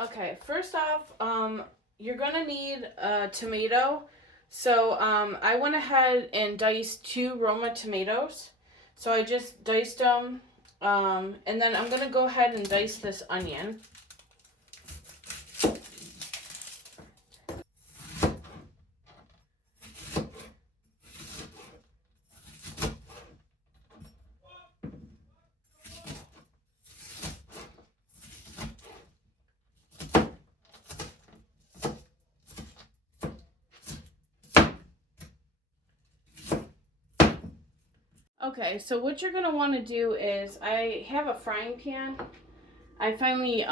Okay, first off, you're gonna need a tomato. So I went ahead and diced two Roma tomatoes. So I just diced them, and then I'm gonna go ahead and dice this onion. Okay, so what you're gonna want to do is I have a frying pan. I finally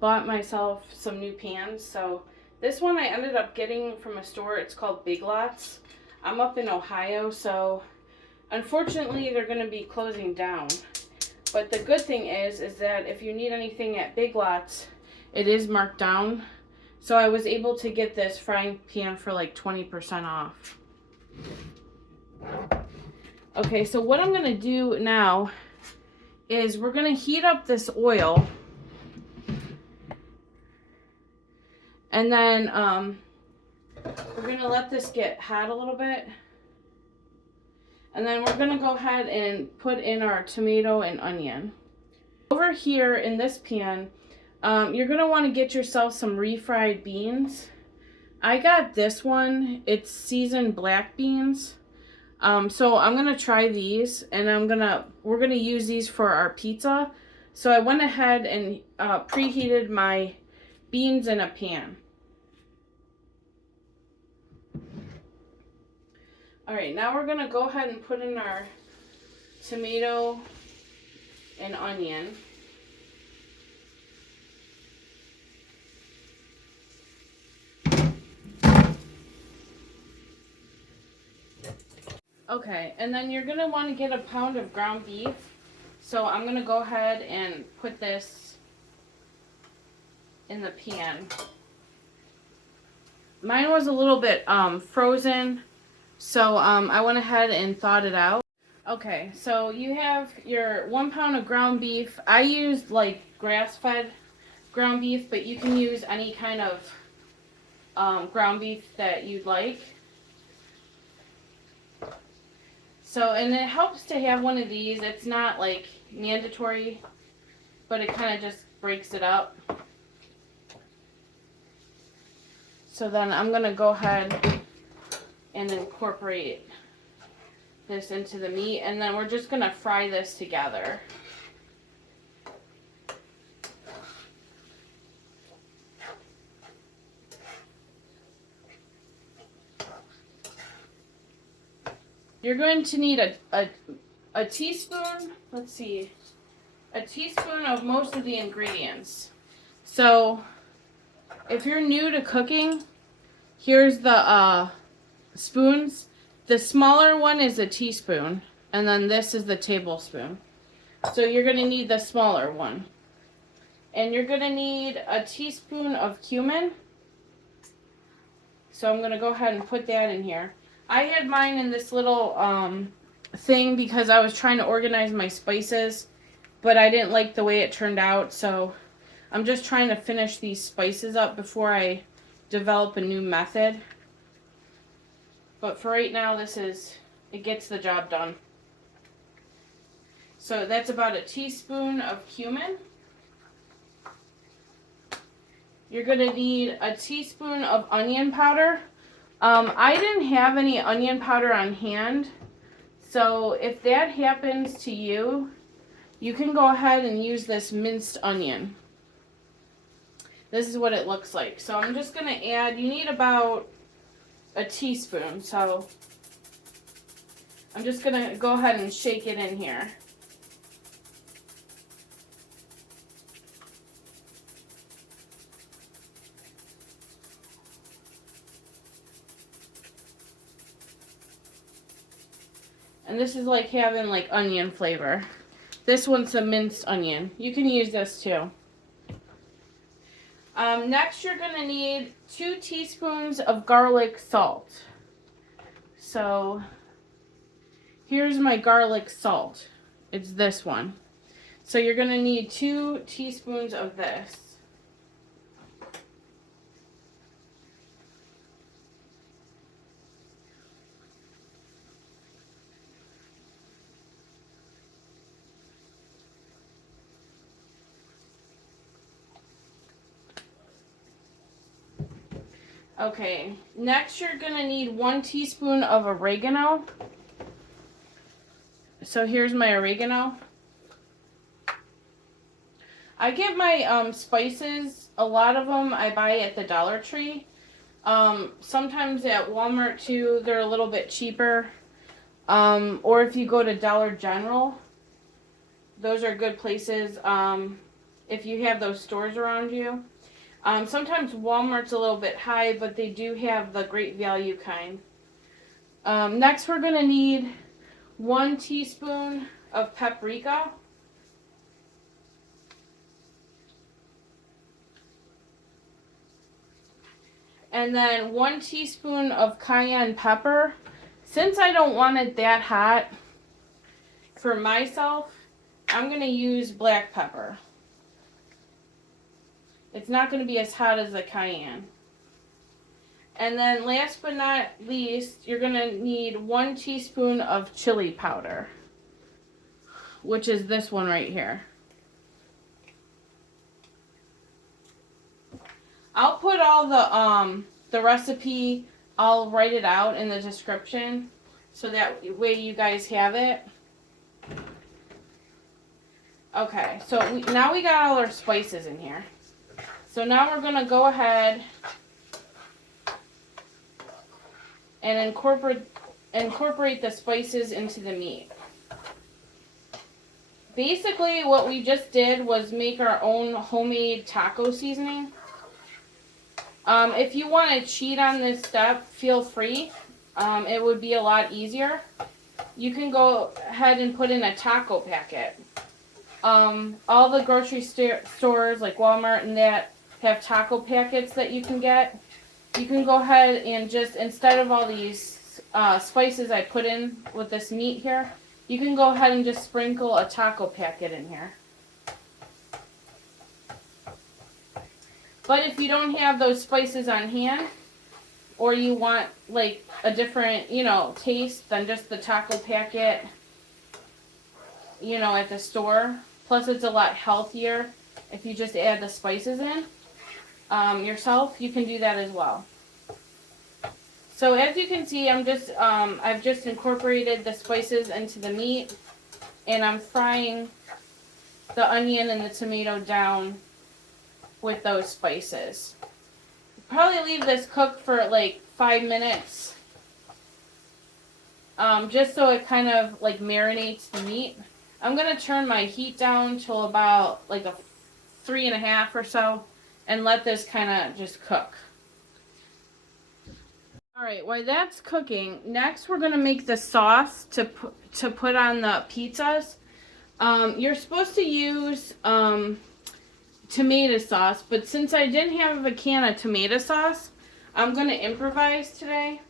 bought myself some new pans. So this one I ended up getting from a store. It's called Big Lots. I'm up in Ohio, so unfortunately they're going to be closing down. But the good thing is that if you need anything at Big Lots, it is marked down. So I was able to get this frying pan for like 20% off. Okay, so what I'm going to do now is we're going to heat up this oil. And then we're going to let this get hot a little bit. And then we're going to go ahead and put in our tomato and onion. Over here in this pan, you're going to want to get yourself some refried beans. I got this one. It's seasoned black beans. So I'm going to try these, and we're going to use these for our pizza. So I went ahead and preheated my beans in a pan. All right, now we're gonna go ahead and put in our tomato and onion. Okay, and then you're gonna want to get a pound of ground beef. So I'm gonna go ahead and put this in the pan. Mine was a little bit frozen, so I went ahead and thawed it out. Okay, so you have your 1 pound of ground beef. I used like grass-fed ground beef, but you can use any kind of ground beef that you'd like. So, and it helps to have one of these. It's not like mandatory, but it kind of just breaks it up. So then I'm going to go ahead and incorporate this into the meat, and then we're just going to fry this together. You're going to need a teaspoon, let's see, a teaspoon of most of the ingredients. So if you're new to cooking, here's the spoons. The smaller one is a teaspoon, and then this is the tablespoon. So you're going to need the smaller one. And you're going to need a teaspoon of cumin. So I'm going to go ahead and put that in here. I had mine in this little thing because I was trying to organize my spices, but I didn't like the way it turned out. So I'm just trying to finish these spices up before I develop a new method. But for right now, it gets the job done. So that's about a teaspoon of cumin. You're going to need a teaspoon of onion powder. I didn't have any onion powder on hand. So if that happens to you, you can go ahead and use this minced onion. This is what it looks like. So I'm just going to add, you need about a teaspoon. So I'm just going to go ahead and shake it in here. And this is like having like onion flavor. This one's a minced onion. You can use this too. Next you're going to need 2 teaspoons of garlic salt. So here's my garlic salt. It's this one. So you're going to need 2 teaspoons of this. Okay, next you're going to need 1 teaspoon of oregano. So here's my oregano. I get my spices, a lot of them I buy at the Dollar Tree. Sometimes at Walmart too, they're a little bit cheaper. Or if you go to Dollar General, those are good places if you have those stores around you. Sometimes Walmart's a little bit high, but they do have the great value kind. Next we're going to need 1 teaspoon of paprika. And then 1 teaspoon of cayenne pepper. Since I don't want it that hot for myself, I'm going to use black pepper. It's not going to be as hot as the cayenne. And then last but not least, you're going to need 1 teaspoon of chili powder, which is this one right here. I'll put all the recipe, I'll write it out in the description so that way you guys have it. Okay, so now we got all our spices in here. So now we're going to go ahead and incorporate the spices into the meat. Basically what we just did was make our own homemade taco seasoning. If you want to cheat on this step, feel free. It would be a lot easier. You can go ahead and put in a taco packet. All the grocery stores like Walmart and that have taco packets that you can get. You can go ahead and just, instead of all these spices I put in with this meat here, you can go ahead and just sprinkle a taco packet in here. But if you don't have those spices on hand, or you want like a different, taste than just the taco packet, at the store, plus it's a lot healthier if you just add the spices in yourself, you can do that as well. So as you can see, I've just incorporated the spices into the meat, and I'm frying the onion and the tomato down with those spices. Probably leave this cooked for like 5 minutes, just so it kind of like marinates the meat. I'm gonna turn my heat down till about like a 3.5 or so, and let this kind of just cook. Alright, while that's cooking, next we're gonna make the sauce to put on the pizzas. You're supposed to use tomato sauce, but since I didn't have a can of tomato sauce, I'm going to improvise today,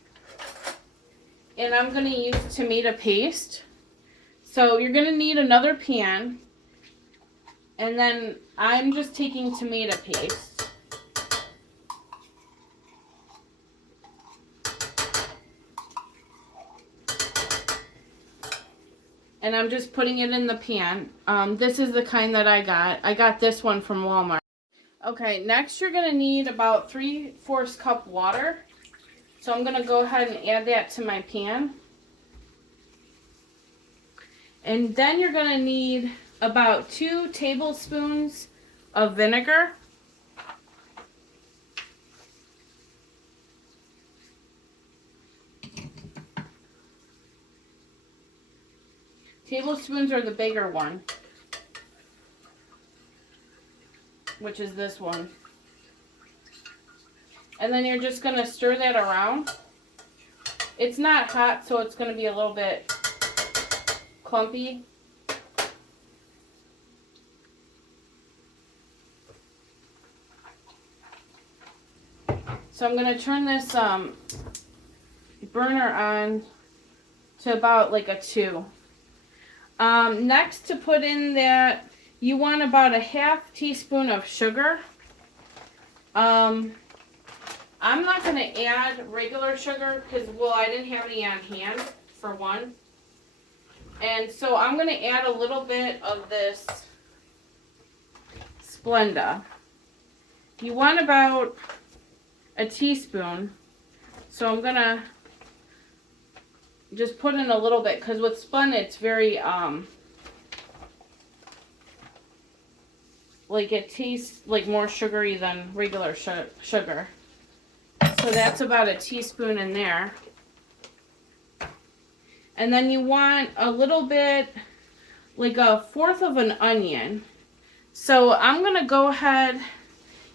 and I'm going to use tomato paste. So you're going to need another pan, and then I'm just taking tomato paste. And I'm just putting it in the pan. This is the kind that I got. I got this one from Walmart. Okay, next you're going to need about 3/4 cup water. So I'm going to go ahead and add that to my pan. And then you're going to need about 2 tablespoons of vinegar. Tablespoons are the bigger one, which is this one. And then you're just going to stir that around. It's not hot, so it's going to be a little bit clumpy. So I'm going to turn this burner on to about like a 2. Next, to put in that, you want about a 1/2 teaspoon of sugar. I'm not going to add regular sugar because, well, I didn't have any on hand, for one. And so I'm going to add a little bit of this Splenda. You want about a teaspoon. So I'm gonna just put in a little bit, because with spun it's very like it tastes like more sugary than regular sugar. So that's about a teaspoon in there. And then you want a little bit, like a fourth of an onion. So I'm gonna go ahead,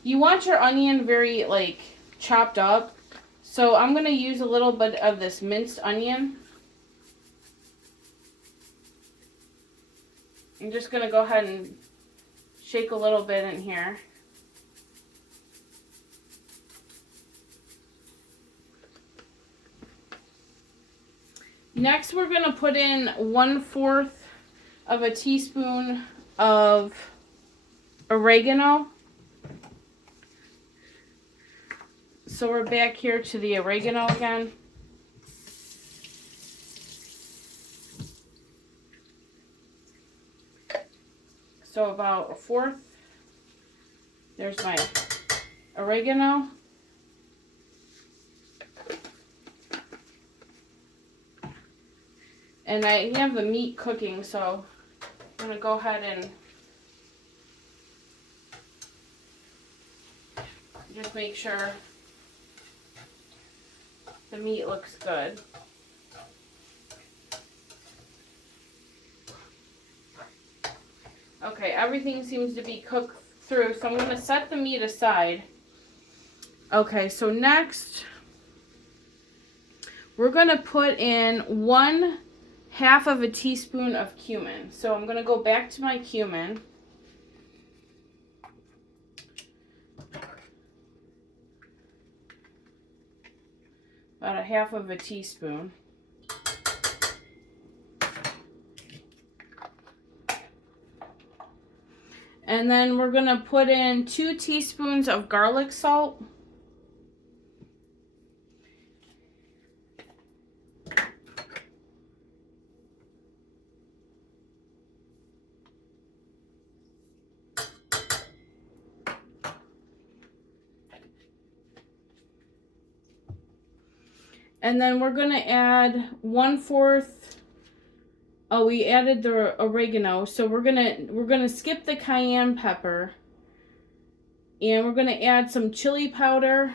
you want your onion very like chopped up. So I'm gonna use a little bit of this minced onion. I'm just gonna go ahead and shake a little bit in here. Next, we're going to put in 1/4 of a teaspoon of oregano. So we're back here to the oregano again. So about 1/4. There's my oregano. And I have the meat cooking, so I'm going to go ahead and just make sure the meat looks good. Okay, everything seems to be cooked through, so I'm going to set the meat aside. Okay, so next we're going to put in 1/2 of a teaspoon of cumin. So I'm going to go back to my cumin. About 1/2 of a teaspoon. And then we're going to put in 2 teaspoons of garlic salt. And then we're going to add 1/4. Oh, we added the oregano, so we're gonna skip the cayenne pepper, and we're gonna add some chili powder,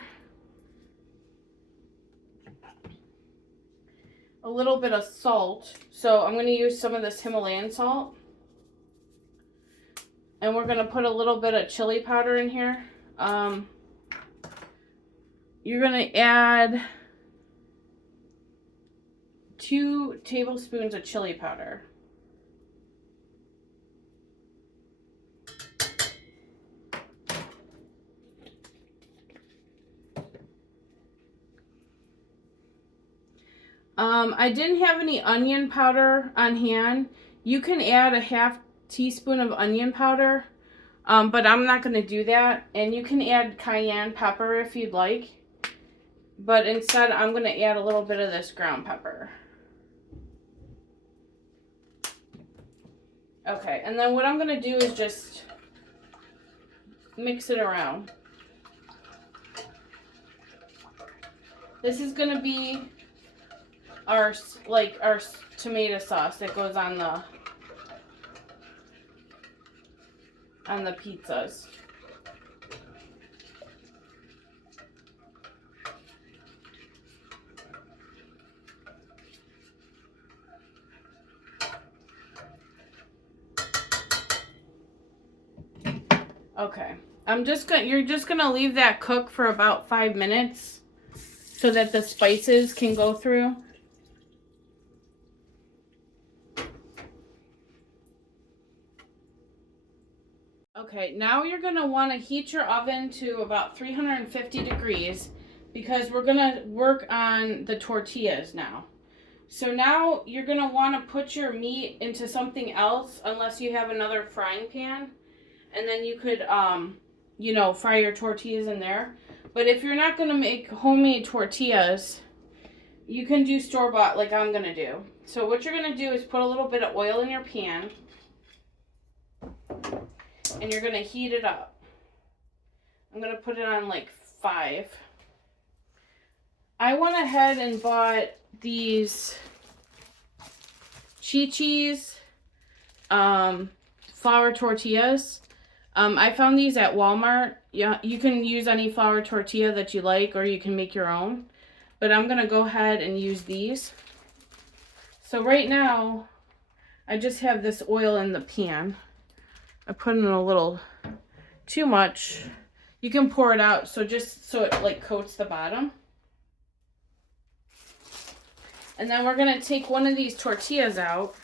a little bit of salt. So I'm gonna use some of this Himalayan salt, and we're gonna put a little bit of chili powder in here. You're gonna add 2 tablespoons of chili powder. I didn't have any onion powder on hand. You can add a 1/2 teaspoon of onion powder, but I'm not going to do that. And you can add cayenne pepper if you'd like. But instead, I'm going to add a little bit of this ground pepper. Okay, and then what I'm going to do is just mix it around. This is going to be our tomato sauce that goes on the pizzas. Okay, you're just gonna leave that cook for about 5 minutes so that the spices can go through. Okay, now you're going to want to heat your oven to about 350 degrees because we're going to work on the tortillas now. So now you're going to want to put your meat into something else unless you have another frying pan. And then you could, fry your tortillas in there. But if you're not going to make homemade tortillas, you can do store-bought like I'm going to do. So what you're going to do is put a little bit of oil in your pan. And you're going to heat it up. I'm going to put it on like 5. I went ahead and bought these Chi-Chi's flour tortillas. I found these at Walmart. Yeah, you can use any flour tortilla that you like, or you can make your own. But I'm going to go ahead and use these. So right now, I just have this oil in the pan. I put in a little too much. You can pour it out just so it like coats the bottom. And then we're going to take one of these tortillas out.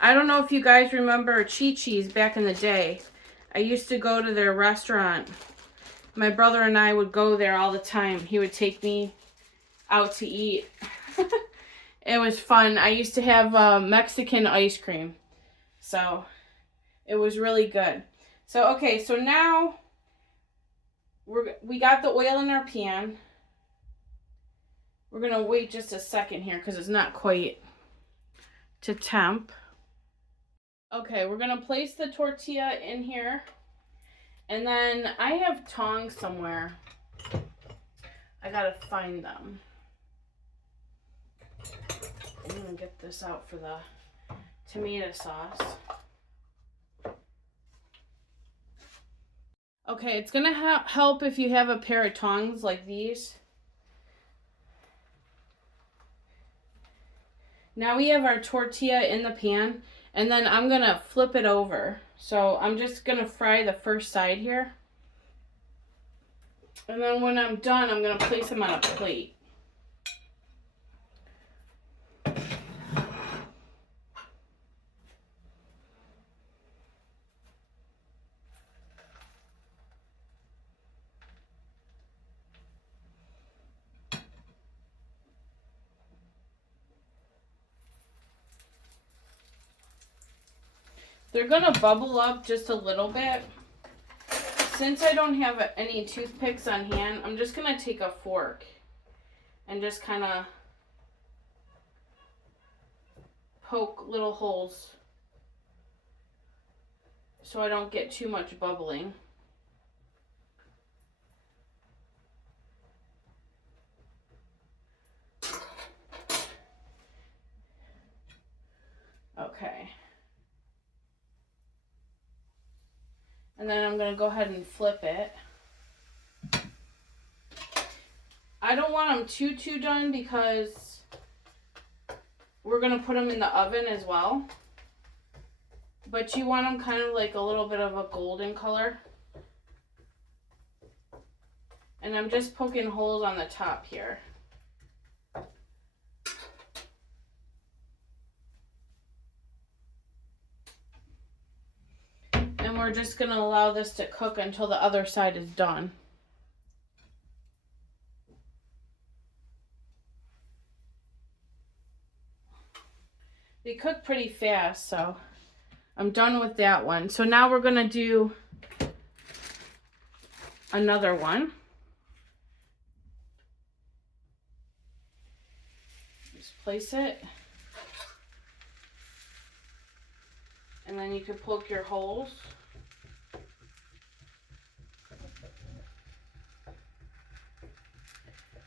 I don't know if you guys remember Chi-Chi's back in the day. I used to go to their restaurant. My brother and I would go there all the time. He would take me out to eat. It was fun. I used to have Mexican ice cream. So it was really good. So, okay, so now we got the oil in our pan. We're going to wait just a second here because it's not quite to temp. Okay, we're going to place the tortilla in here. And then I have tongs somewhere. I got to find them. I'm going to get this out for the tomato sauce. Okay, it's going to help if you have a pair of tongs like these. Now we have our tortilla in the pan, and then I'm going to flip it over. So I'm just going to fry the first side here. And then when I'm done, I'm going to place them on a plate. They're going to bubble up just a little bit. Since I don't have any toothpicks on hand, I'm just going to take a fork and just kind of poke little holes so I don't get too much bubbling. Okay. And then I'm going to go ahead and flip it. I don't want them too done because we're going to put them in the oven as well. But you want them kind of like a little bit of a golden color. And I'm just poking holes on the top here. And we're just going to allow this to cook until the other side is done. They cook pretty fast, so I'm done with that one. So now we're going to do another one. Just place it. And then you can poke your holes.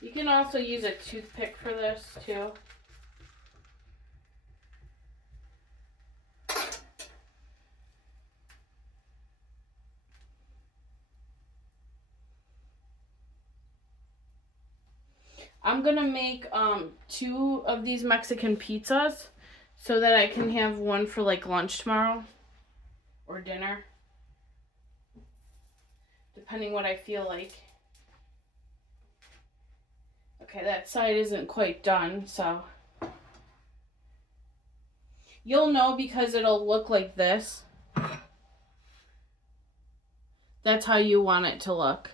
You can also use a toothpick for this too. I'm gonna make 2 of these Mexican pizzas so that I can have one for like lunch tomorrow or dinner, depending what I feel like. Okay, that side isn't quite done, so you'll know because it'll look like this. That's how you want it to look.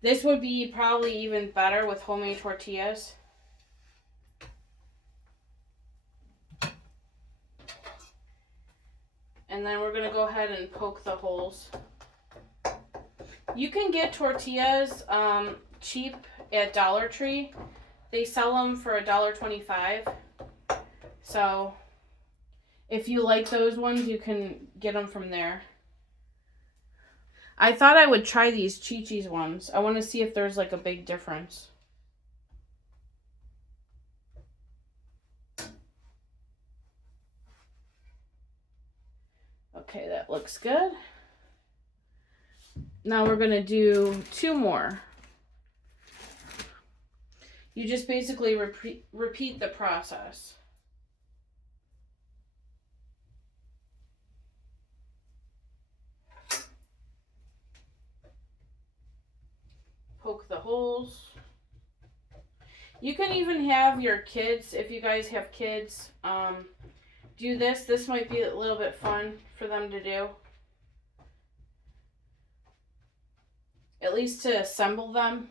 This would be probably even better with homemade tortillas. And then we're going to go ahead and poke the holes. You can get tortillas cheap at Dollar Tree. They sell them for $1.25. So if you like those ones, you can get them from there. I thought I would try these Chi-Chi's ones. I want to see if there's like a big difference. Okay, that looks good. Now we're going to do 2 more. You just basically repeat the process. Poke the holes. You can even have your kids, if you guys have kids, do this. This might be a little bit fun for them to do. At least to assemble them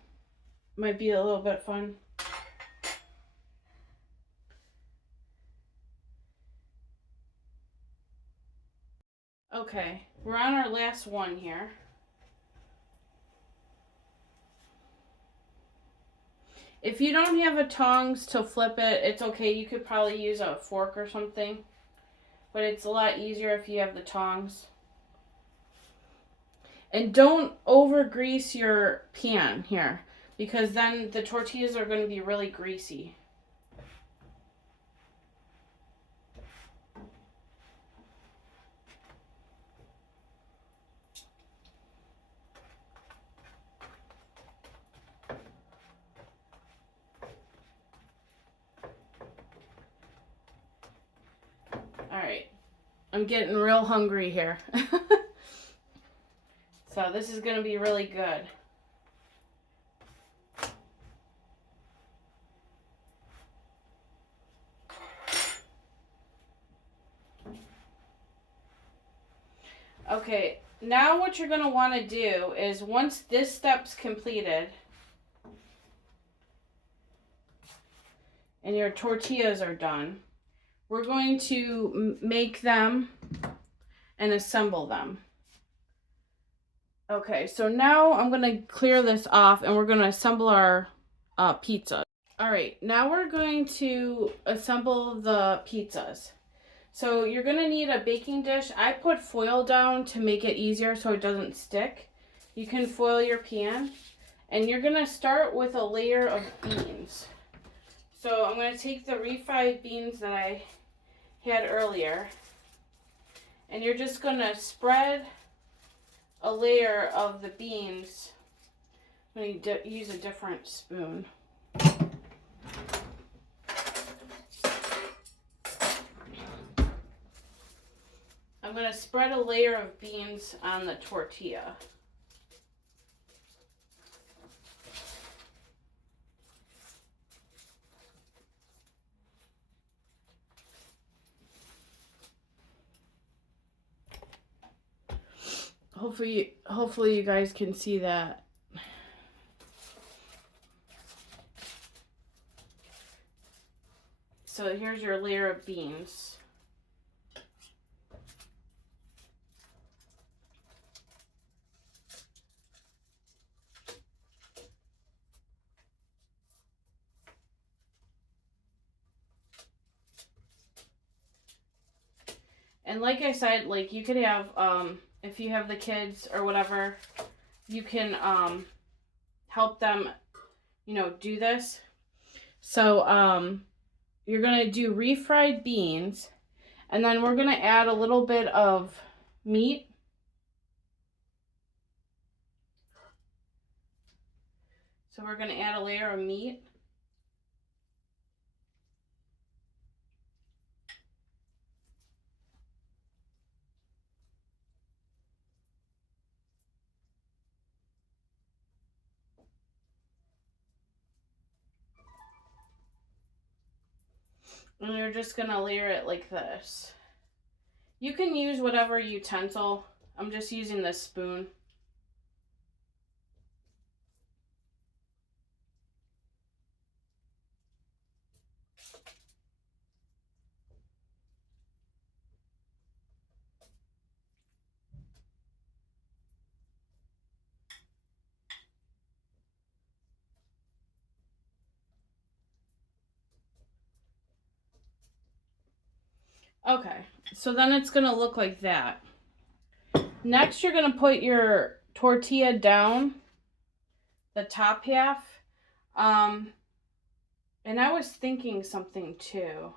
might be a little bit fun. Okay, we're on our last one here. If you don't have a tongs to flip it, it's okay. You could probably use a fork or something. But it's a lot easier if you have the tongs. And don't over grease your pan here, because then the tortillas are going to be really greasy. Alright, I'm getting real hungry here. So this is going to be really good. Okay, now what you're going to want to do is once this step's completed and your tortillas are done, we're going to make them and assemble them. Okay, so now I'm going to clear this off and we're going to assemble our pizza. Alright, now we're going to assemble the pizzas. So you're going to need a baking dish. I put foil down to make it easier so it doesn't stick. You can foil your pan. And you're going to start with a layer of beans. So I'm going to take the refried beans that I had earlier. And you're just going to spread a layer of the beans. I'm going to use a different spoon. I'm going to spread a layer of beans on the tortilla. Hopefully you guys can see that. So here's your layer of beans. And like I said, like you could have, if you have the kids or whatever, you can help them, you know, do this. So you're going to do refried beans, and then we're going to add a little bit of meat. So we're going to add a layer of meat. And you're just going to layer it like this. You can use whatever utensil. I'm just using this spoon. Okay, so then it's going to look like that. Next, you're going to put your tortilla down, the top half. And I was thinking something too.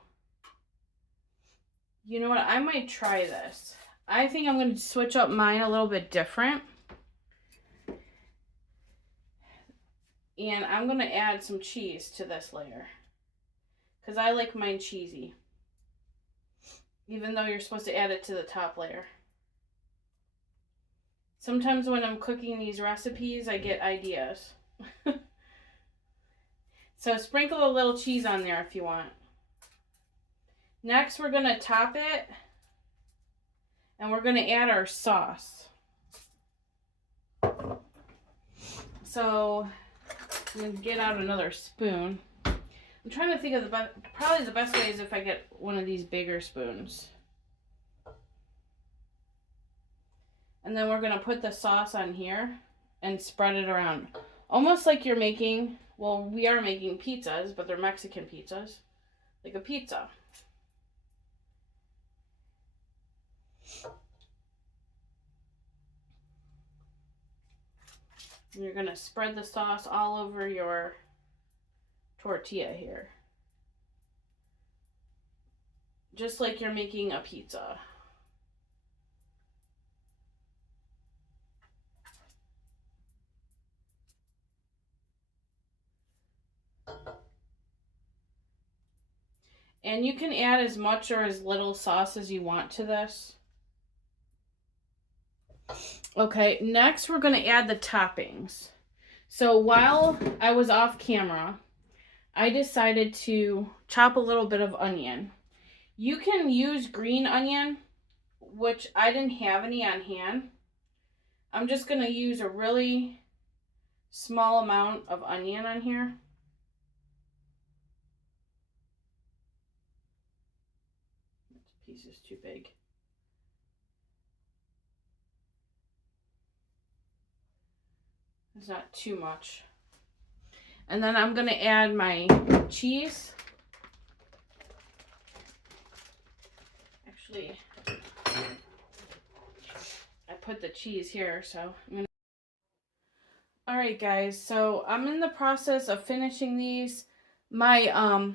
You know what? I might try this. I think I'm going to switch up mine a little bit different. And I'm going to add some cheese to this layer. Because I like mine cheesy. Even though you're supposed to add it to the top layer. Sometimes when I'm cooking these recipes, I get ideas. So sprinkle a little cheese on there if you want. Next, we're going to top it. And we're going to add our sauce. So I'm going to get out another spoon. I'm trying to think of probably the best way is if I get one of these bigger spoons. And then we're going to put the sauce on here and spread it around. Almost like you're making, well, we are making pizzas, but they're Mexican pizzas. Like a pizza. And you're going to spread the sauce all over your tortilla here. Just like you're making a pizza. And you can add as much or as little sauce as you want to this. Okay, next we're going to add the toppings. So while I was off camera, I decided to chop a little bit of onion. You can use green onion, which I didn't have any on hand. I'm just going to use a really small amount of onion on here. This piece is too big. It's not too much. And then I'm going to add my cheese. Actually, I put the cheese here, so I'm going to... Alright guys, so I'm in the process of finishing these. My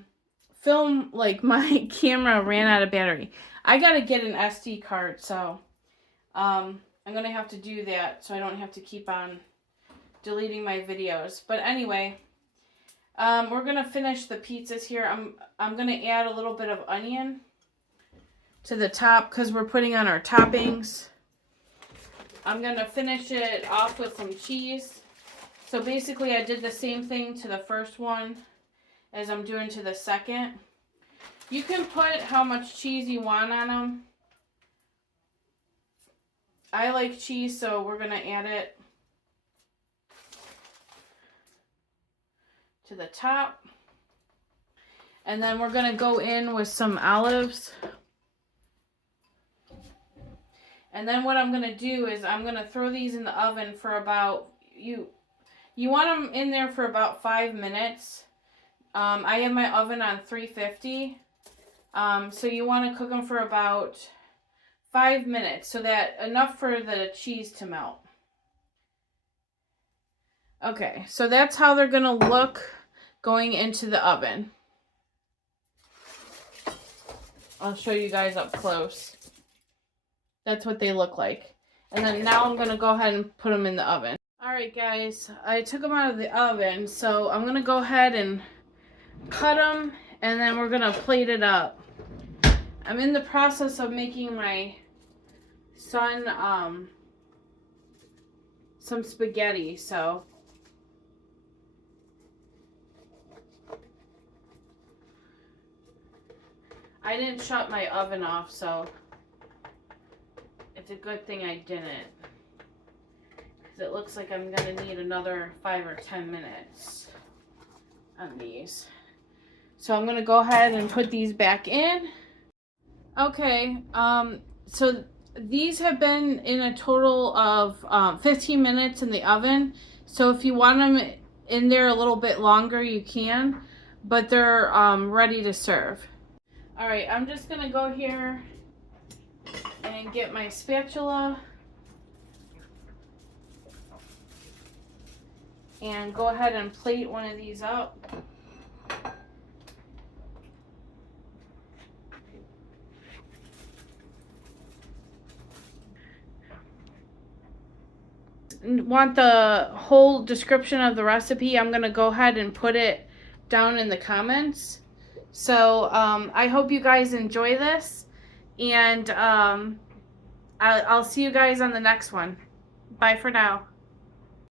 film, like my camera ran out of battery. I got to get an SD card, so I'm going to have to do that so I don't have to keep on deleting my videos. But anyway, we're gonna finish the pizzas here. I'm gonna add a little bit of onion to the top because we're putting on our toppings. I'm gonna finish it off with some cheese. So basically I did the same thing to the first one as I'm doing to the second. You can put how much cheese you want on them. I like cheese, so we're gonna add it to the top. And then we're going to go in with some olives. And then what I'm going to do is I'm going to throw these in the oven for about, you want them in there for about 5 minutes. I have my oven on 350. So you want to cook them for about 5 minutes so that enough for the cheese to melt. Okay, so that's how they're going to look going into the oven. I'll show you guys up close. That's what they look like. And then now I'm going to go ahead and put them in the oven. Alright guys, I took them out of the oven, so I'm going to go ahead and cut them, and then we're going to plate it up. I'm in the process of making my son some spaghetti, so... I didn't shut my oven off, so it's a good thing I didn't. Because it looks like I'm going to need another 5 or 10 minutes on these. So I'm going to go ahead and put these back in. Okay, so these have been in a total of 15 minutes in the oven. So if you want them in there a little bit longer, you can. But they're ready to serve. Alright, I'm just going to go here and get my spatula. and go ahead and plate one of these up. Want the whole description of the recipe, I'm going to go ahead and put it down in the comments. So I hope you guys enjoy this, and I'll see you guys on the next one. Bye for now.